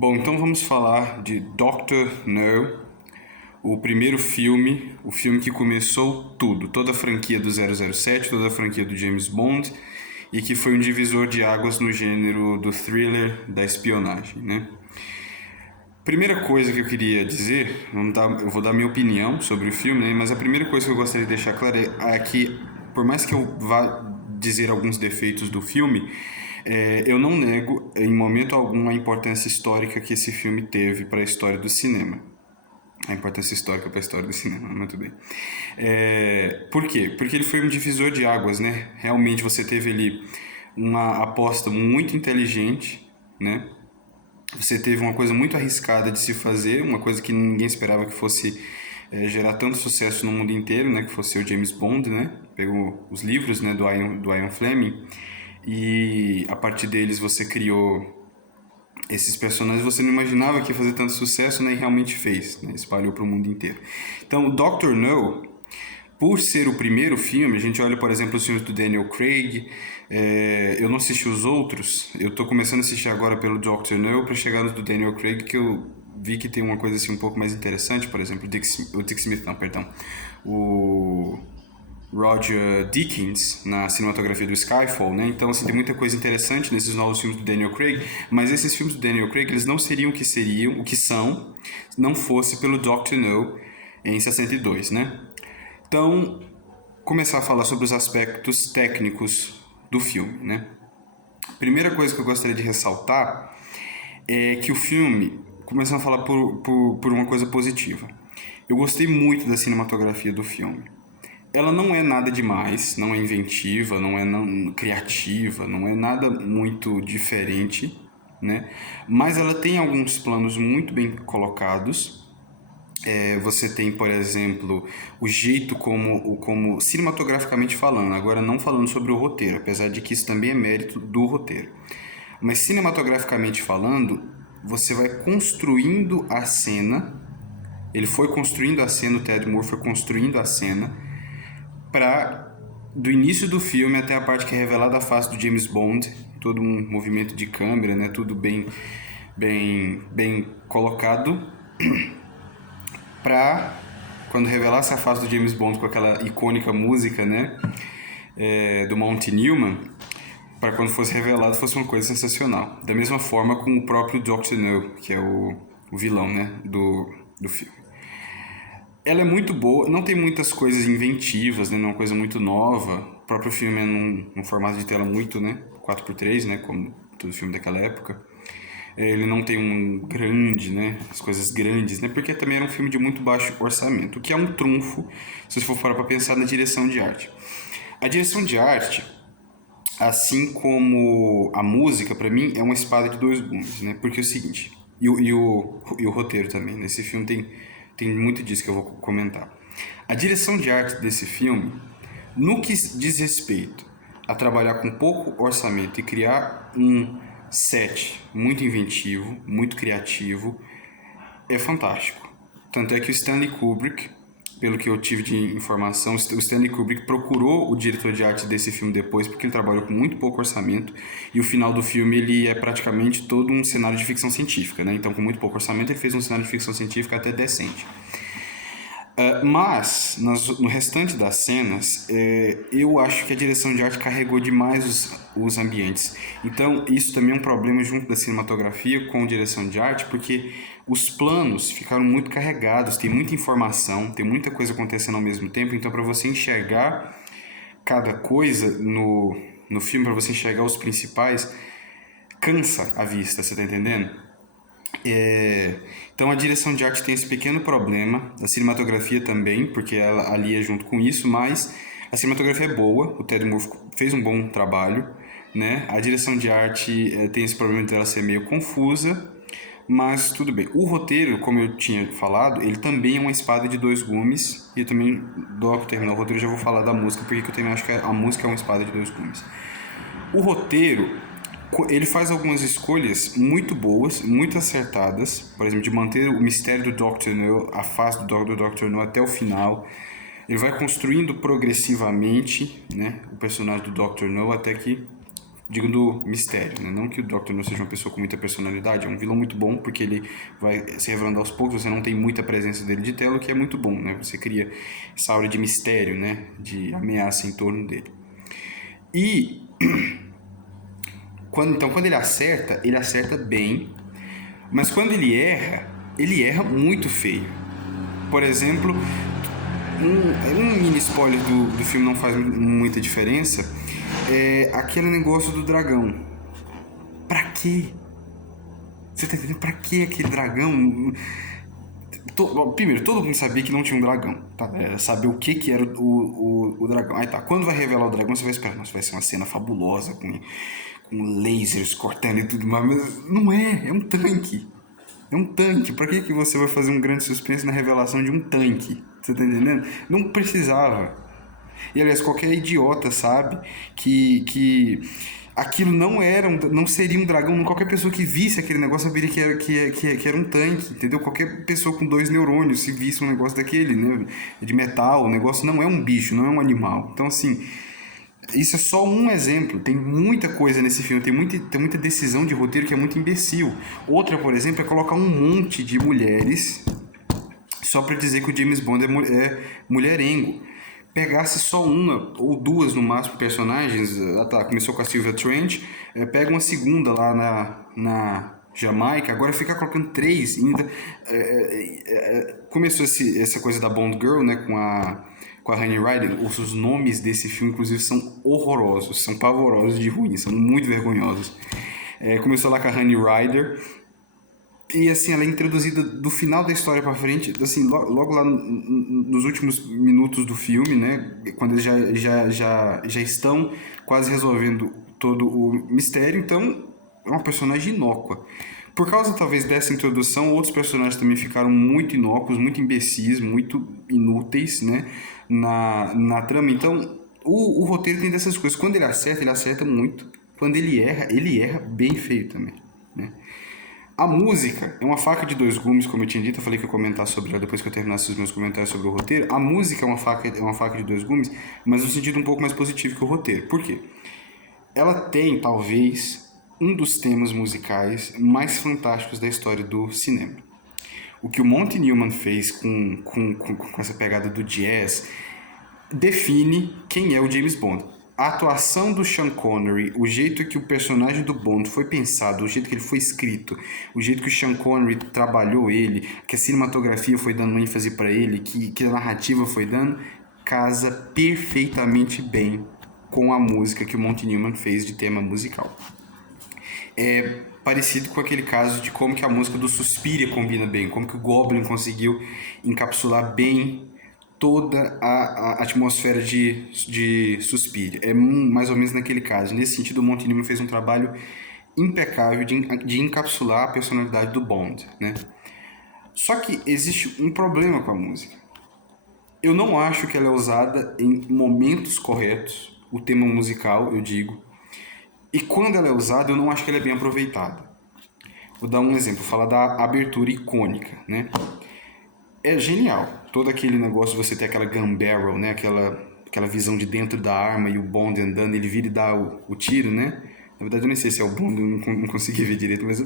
Bom, então vamos falar de Doctor No, o primeiro filme, o filme que começou tudo, toda a franquia do 007, toda a franquia do James Bond, e que foi um divisor de águas no gênero do thriller, da espionagem, né? Primeira coisa que eu queria dizer, eu vou dar minha opinião sobre o filme, né? Mas a primeira coisa que eu gostaria de deixar clara é que, por mais que eu vá dizer alguns defeitos do filme, eu não nego em momento algum a importância histórica que esse filme teve para a história do cinema. A importância histórica para a história do cinema, muito bem. Por quê? Porque ele foi um divisor de águas, né? Realmente você teve ali uma aposta muito inteligente, né? Você teve uma coisa muito arriscada de se fazer, uma coisa que ninguém esperava que fosse gerar tanto sucesso no mundo inteiro, né? Que fosse o James Bond, né? Pegou os livros, né? Do Ian Fleming e a partir deles você criou esses personagens. Você não imaginava que ia fazer tanto sucesso, né? E realmente fez, né? Espalhou para o mundo inteiro. Então, Doctor No, por ser o primeiro filme, a gente olha, por exemplo, os filmes do Daniel Craig. Eu não assisti os outros, eu tô começando a assistir agora pelo Doctor No para chegar no do Daniel Craig, que eu vi que tem uma coisa assim um pouco mais interessante. Por exemplo, o Dick Smith, não, perdão, o Roger Deakins na cinematografia do Skyfall, né? Então, assim, tem muita coisa interessante nesses novos filmes do Daniel Craig, mas esses filmes do Daniel Craig, eles não seriam o que são, não fosse pelo Doctor No em 62, né? Então, começar a falar sobre os aspectos técnicos do filme, né? Primeira coisa que eu gostaria de ressaltar é que o filme, começando a falar por uma coisa positiva, eu gostei muito da cinematografia do filme. Ela não é nada demais, não é inventiva, não é criativa, não é nada muito diferente, né? Mas ela tem alguns planos muito bem colocados. Você tem, por exemplo, o jeito como cinematograficamente falando, agora não falando sobre o roteiro, apesar de que isso também é mérito do roteiro. Mas cinematograficamente falando, você vai construindo a cena, ele foi construindo a cena, o Ted Moore foi construindo a cena, do início do filme até a parte que é revelada a face do James Bond, todo um movimento de câmera, né, tudo bem colocado, pra quando revelasse a face do James Bond com aquela icônica música, né, do Monty Newman, para quando fosse revelado fosse uma coisa sensacional. Da mesma forma com o próprio Dr. No, que é o vilão, né, do filme. Ela é muito boa, não tem muitas coisas inventivas, né, não é uma coisa muito nova. O próprio filme é num formato de tela muito, né, 4x3, né, como todo filme daquela época. Ele não tem um grande, né, as coisas grandes, né, porque também era um filme de muito baixo orçamento, o que é um trunfo se você for parar para pensar na direção de arte. A direção de arte, assim como a música, para mim, é uma espada de dois gumes, né, porque é o seguinte, e o roteiro também, nesse filme tem muito disso que eu vou comentar. A direção de arte desse filme, no que diz respeito a trabalhar com pouco orçamento e criar um set muito inventivo, muito criativo, é fantástico. Tanto é que o Stanley Kubrick, pelo que eu tive de informação, o Stanley Kubrick procurou o diretor de arte desse filme depois, porque ele trabalhou com muito pouco orçamento, e o final do filme ele é praticamente todo um cenário de ficção científica, né? Então, com muito pouco orçamento, ele fez um cenário de ficção científica até decente. Mas, no restante das cenas, eu acho que a direção de arte carregou demais os ambientes. Então, isso também é um problema junto da cinematografia com a direção de arte, porque os planos ficaram muito carregados, tem muita informação, tem muita coisa acontecendo ao mesmo tempo. Então, para você enxergar cada coisa no filme, para você enxergar os principais, cansa a vista, você tá entendendo? Então a direção de arte tem esse pequeno problema, a cinematografia também, porque ela alia junto com isso, mas a cinematografia é boa, o Ted Moore fez um bom trabalho, né? A direção de arte tem esse problema de ela ser meio confusa, mas tudo bem. O roteiro, como eu tinha falado, ele também é uma espada de dois gumes, e também, logo que terminar o roteiro, eu já vou falar da música, porque eu também acho que a música é uma espada de dois gumes. O roteiro, ele faz algumas escolhas muito boas, muito acertadas, por exemplo, de manter o mistério do Dr. No, a face do Dr. No até o final. Ele vai construindo progressivamente, né, o personagem do Dr. No até que Digo do mistério, né? Não que o Doctor não seja uma pessoa com muita personalidade, é um vilão muito bom, porque ele vai se revelando aos poucos, você não tem muita presença dele de tela, o que é muito bom, né? Você cria essa aura de mistério, né? De ameaça em torno dele. E quando ele acerta bem, mas quando ele erra muito feio. Por exemplo, um mini spoiler do filme não faz muita diferença, é aquele negócio do dragão. Pra quê? Você tá entendendo? Pra que aquele dragão? Primeiro, todo mundo sabia que não tinha um dragão, tá? Saber o que era o dragão. Aí tá, quando vai revelar o dragão, você vai esperar. Nossa, vai ser uma cena fabulosa, com lasers cortando e tudo mais, mas não é um tanque. É um tanque. Pra que você vai fazer um grande suspense na revelação de um tanque? Você tá entendendo? Não precisava. E aliás, qualquer idiota sabe que aquilo não seria um dragão. Qualquer pessoa que visse aquele negócio saberia que era um tanque, entendeu? Qualquer pessoa com 2 neurônios, se visse um negócio daquele, né? De metal, o negócio não é um bicho, não é um animal. Então, assim, isso é só um exemplo. Tem muita coisa nesse filme, tem muita decisão de roteiro que é muito imbecil. Outra, por exemplo, é colocar um monte de mulheres só pra dizer que o James Bond é mulherengo. Pegasse só uma ou duas no máximo personagens, tá, começou com a Sylvia Trent, pega uma segunda lá na Jamaica, agora fica colocando três ainda. Começou essa coisa da Bond Girl, né, com a Honey Rider. Os nomes desse filme, inclusive, são horrorosos, são pavorosos de ruins, são muito vergonhosos. Começou lá com a Honey Rider. E assim, ela é introduzida do final da história pra frente, assim, logo lá nos últimos minutos do filme, né? Quando eles já estão quase resolvendo todo o mistério, então é uma personagem inócua. Por causa talvez dessa introdução, outros personagens também ficaram muito inócuos, muito imbecis, muito inúteis, né? Na trama. Então, o roteiro tem dessas coisas. Quando ele acerta muito. Quando ele erra bem feio também, né? A música é uma faca de dois gumes, como eu tinha dito, eu falei que eu ia comentar sobre ela depois que eu terminasse os meus comentários sobre o roteiro. A música é uma faca de dois gumes, mas no sentido um pouco mais positivo que o roteiro. Por quê? Ela tem, talvez, um dos temas musicais mais fantásticos da história do cinema. O que o Monty Newman fez com essa pegada do jazz define quem é o James Bond. A atuação do Sean Connery, o jeito que o personagem do Bond foi pensado, o jeito que ele foi escrito, o jeito que o Sean Connery trabalhou ele, que a cinematografia foi dando ênfase para ele, que a narrativa foi dando, casa perfeitamente bem com a música que o Monty Newman fez de tema musical. É parecido com aquele caso de como que a música do Suspiria combina bem, como que o Goblin conseguiu encapsular bem toda a atmosfera de Suspiria. É mais ou menos naquele caso. Nesse sentido, o Monty Newman fez um trabalho impecável de encapsular a personalidade do Bond, né? Só que existe um problema com a música. Eu não acho que ela é usada em momentos corretos, o tema musical, eu digo. E quando ela é usada, eu não acho que ela é bem aproveitada. Vou dar um exemplo, falar da abertura icônica, né? É genial. Todo aquele negócio de você ter aquela gun barrel, né? Aquela visão de dentro da arma e o Bond andando, ele vira e dá o tiro, né? Na verdade, eu nem sei se é o Bond, eu não consegui ver direito, mas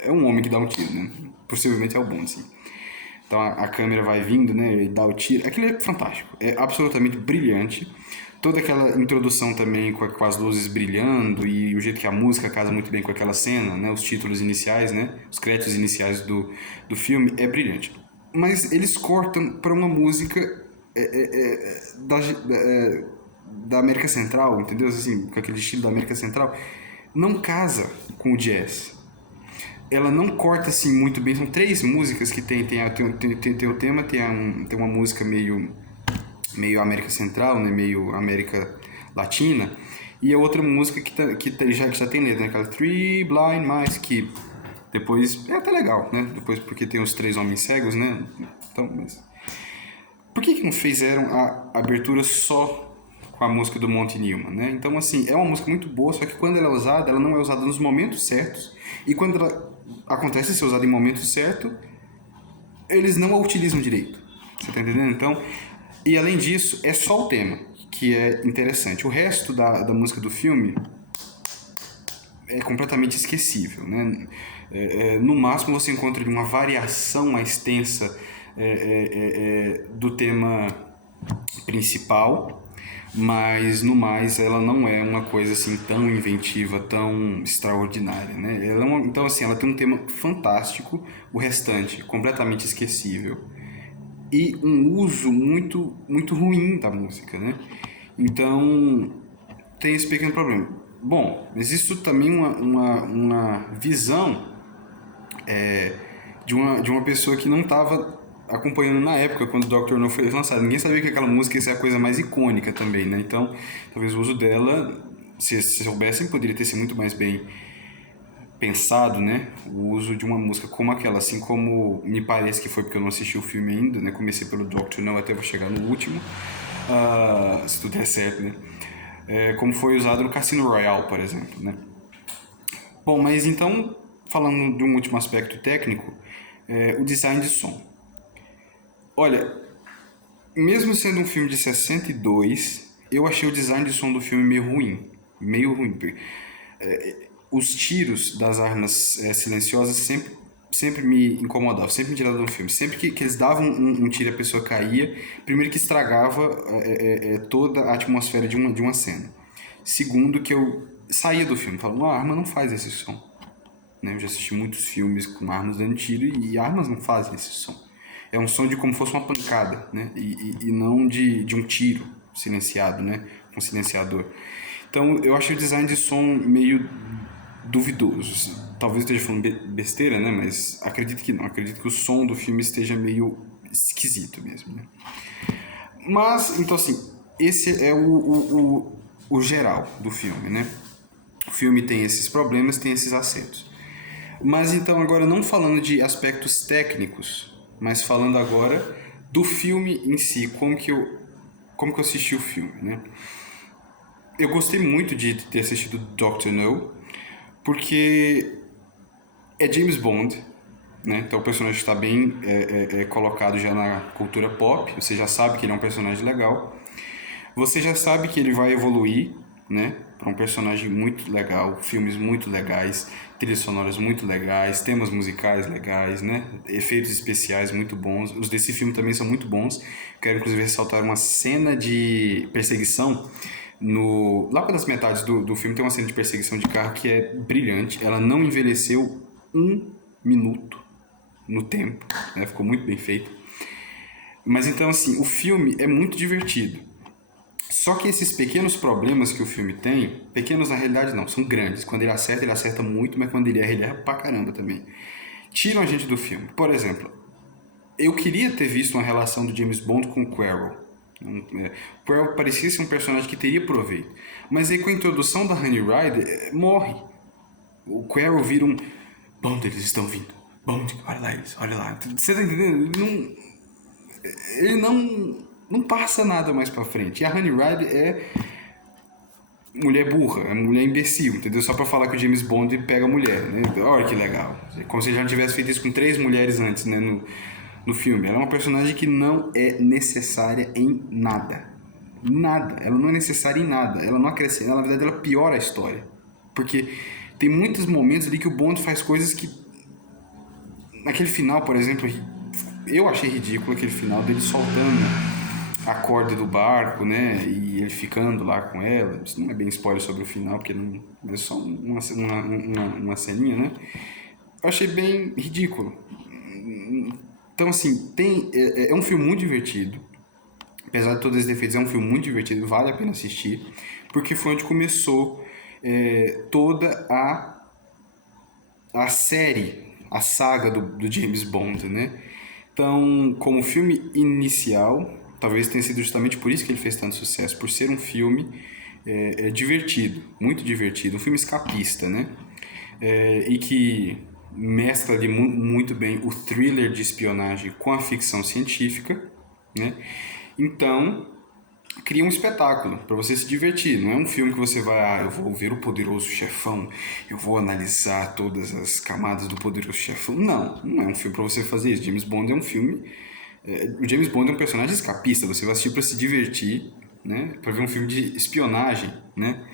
é um homem que dá um tiro, né? Possivelmente é o Bond, sim. Então a câmera vai vindo, né? E dá o tiro. Aquilo é fantástico. É absolutamente brilhante. Toda aquela introdução também com as luzes brilhando e o jeito que a música casa muito bem com aquela cena, né? Os títulos iniciais, né? Os créditos iniciais do filme é brilhante. Mas eles cortam para uma música da América Central, entendeu? Assim, com aquele estilo da América Central. Não casa com o jazz. Ela não corta assim muito bem. São três músicas que tem o tema, tem uma música meio América Central, né? Meio América Latina. E a outra música que já tem letra, né? Aquela Three Blind Mice, que depois é até legal, né? Depois porque tem os três homens cegos, né? Então, mas por que não fizeram a abertura só com a música do Monty Newman, né? Então, assim, é uma música muito boa, só que quando ela é usada, ela não é usada nos momentos certos. E quando ela acontece ser usada em momento certo, eles não a utilizam direito. Você tá entendendo? Então, e além disso, é só o tema que é interessante. O resto da música do filme é completamente esquecível, né? No máximo você encontra uma variação mais extensa do tema principal, mas no mais ela não é uma coisa assim tão inventiva, tão extraordinária, né? Então assim, ela tem um tema fantástico, o restante completamente esquecível e um uso muito ruim da música, né? Então tem esse pequeno problema. Bom, existe também uma visão de uma pessoa que não estava acompanhando na época, quando o Doctor No foi lançado. Ninguém sabia que aquela música ia ser a coisa mais icônica também, né? Então, talvez o uso dela, se soubessem, poderia ter sido muito mais bem pensado, né? O uso de uma música como aquela, assim como me parece que foi porque eu não assisti o filme ainda, né? Comecei pelo Doctor No até vou chegar no último, se tudo der certo, né? Como foi usado no Cassino Royale, por exemplo, né? Bom, mas então, falando de um último aspecto técnico, o design de som. Olha, mesmo sendo um filme de 62, eu achei o design de som do filme meio ruim. Meio ruim. Os tiros das armas silenciosas sempre me incomodavam, sempre me tiravam do filme. Sempre que eles davam um tiro e a pessoa caía, primeiro que estragava toda a atmosfera de uma cena. Segundo, que eu saía do filme, falava, a arma não faz esse som. Né? Eu já assisti muitos filmes com armas dando tiro e armas não fazem esse som. É um som de como fosse uma pancada, né? E não de um tiro silenciado, né? Com silenciador. Então eu achei o design de som meio duvidoso. Talvez eu esteja falando besteira, né? Mas acredito que não. Acredito que o som do filme esteja meio esquisito mesmo, né? Mas, então assim, esse é o geral do filme, né? O filme tem esses problemas, tem esses acertos. Mas então agora não falando de aspectos técnicos, mas falando agora do filme em si, como que eu assisti o filme, né? Eu gostei muito de ter assistido Doctor No, porque é James Bond, né? Então o personagem está bem colocado já na cultura pop, você já sabe que ele é um personagem legal, você já sabe que ele vai evoluir, né? Para um personagem muito legal, filmes muito legais, trilhas sonoras muito legais, temas musicais legais, né? Efeitos especiais muito bons. Os desse filme também são muito bons. Quero inclusive ressaltar uma cena de perseguição lá pelas metades do filme tem uma cena de perseguição de carro que é brilhante. Ela não envelheceu um minuto no tempo, né? Ficou muito bem feito. Mas então assim, o filme é muito divertido. Só que esses pequenos problemas que o filme tem, pequenos na realidade não, são grandes. Quando ele acerta muito, mas quando ele erra pra caramba também. Tiram a gente do filme. Por exemplo, eu queria ter visto uma relação do James Bond com o Querrell. O Querrell parecia ser um personagem que teria proveito. Mas aí com a introdução da Honey Rider, morre. O Querrell vira um... Bond, eles estão vindo. Bond, olha lá eles, olha lá. Você tá entendendo? Ele não passa nada mais pra frente. E a Honey Rider é mulher burra, é mulher imbecil, entendeu? Só pra falar que o James Bond pega a mulher, né? Olha que legal. Como se ele já tivesse feito isso com 3 mulheres antes, né? No filme. Ela é uma personagem que não é necessária em nada. Nada. Ela não é necessária em nada. Ela não acrescenta. Ela, na verdade, ela piora a história. Porque tem muitos momentos ali que o Bond faz coisas que... Naquele final, por exemplo, eu achei ridículo aquele final dele soltando a corda do barco, né? E ele ficando lá com ela. Isso não é bem spoiler sobre o final, porque não é só uma ceninha, né? Eu achei bem ridículo. Então, assim, é um filme muito divertido. Apesar de todos os defeitos, é um filme muito divertido, vale a pena assistir, porque foi onde começou toda a série, a saga do James Bond, né? Então, como filme inicial, talvez tenha sido justamente por isso que ele fez tanto sucesso, por ser um filme divertido, muito divertido, um filme escapista, né? E que mescla ali muito bem o thriller de espionagem com a ficção científica, né? Então, cria um espetáculo para você se divertir. Não é um filme que você vai, eu vou ver o Poderoso Chefão, eu vou analisar todas as camadas do Poderoso Chefão. Não é um filme para você fazer isso. James Bond é um filme... o James Bond é um personagem escapista, você vai assistir para se divertir, né? Para ver um filme de espionagem, né?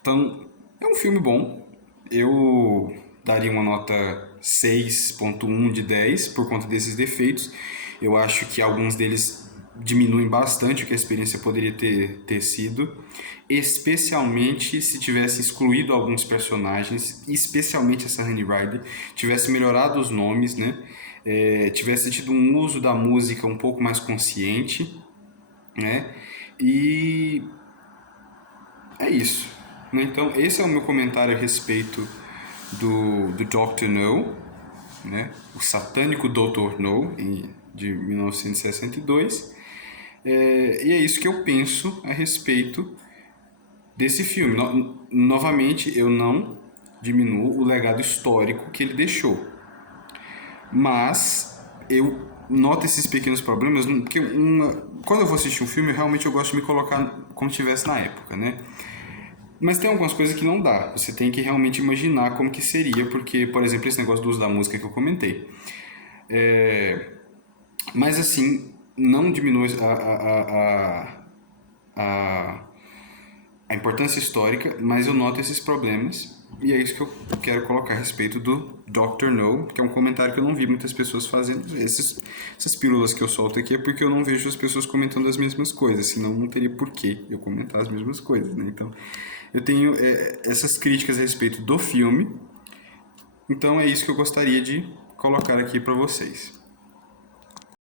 Então, É um filme bom. Eu daria uma nota 6,1 de 10 por conta desses defeitos. Eu acho que alguns deles diminuem bastante o que a experiência poderia ter sido, especialmente se tivesse excluído alguns personagens, especialmente essa Honey Rider, tivesse melhorado os nomes, né? Tivesse tido um uso da música um pouco mais consciente, né? E é isso, né? Então, esse é o meu comentário a respeito do Dr. No, né? O satânico Dr. No, de 1962. E é isso que eu penso a respeito desse filme. Novamente, eu não diminuo o legado histórico que ele deixou, mas eu noto esses pequenos problemas, porque quando eu vou assistir um filme, realmente eu gosto de me colocar como se estivesse na época, né? Mas tem algumas coisas que não dá. Você tem que realmente imaginar como que seria, porque, por exemplo, esse negócio do uso da música que eu comentei. Mas assim, não diminui a, a importância histórica, mas eu noto esses problemas. E é isso que eu quero colocar a respeito do Dr. No, que é um comentário que eu não vi muitas pessoas fazendo. Essas pílulas que eu solto aqui é porque eu não vejo as pessoas comentando as mesmas coisas, senão não teria porquê eu comentar as mesmas coisas, né? Então, eu tenho essas críticas a respeito do filme, então é isso que eu gostaria de colocar aqui para vocês.